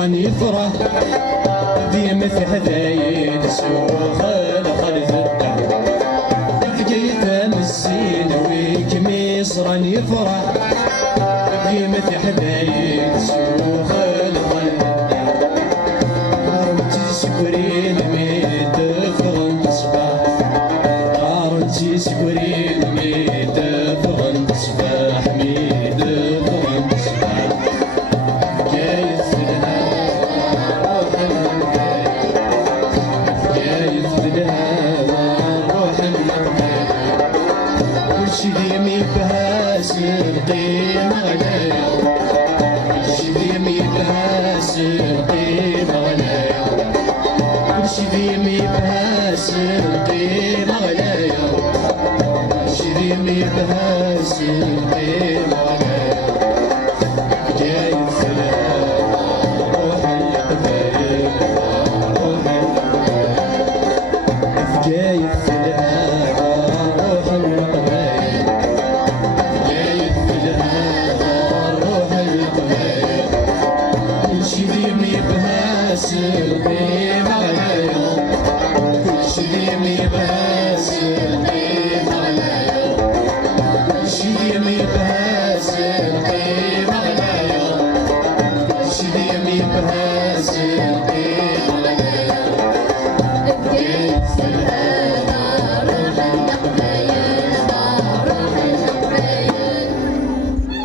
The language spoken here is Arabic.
راني فرح ديما في حذايا نسوخ الخلف الدهر بقيت مسين وكميس راني فرح ديما في حذايا نسوخ الخلف الدهر عرفتي سكرين ميت فغن تصبح عرفتي سكرين ميت فغن تصبح ميت فغن تصبح جايز في الهوى جايز في الهوى روح النقمة كلشي ديما بهاس القيمة غلايا كلشي ديما بهاس القيمة غلايا كلشي ديما بهاس القيمة غلايا كلشي ديما بهاس القيمة غلايا جايز في الهوى روح القبايل روح القبايل جايز في الهوى روح القبايل جايز في الهوى روح القبايل كلشي ديما بهاس القيمة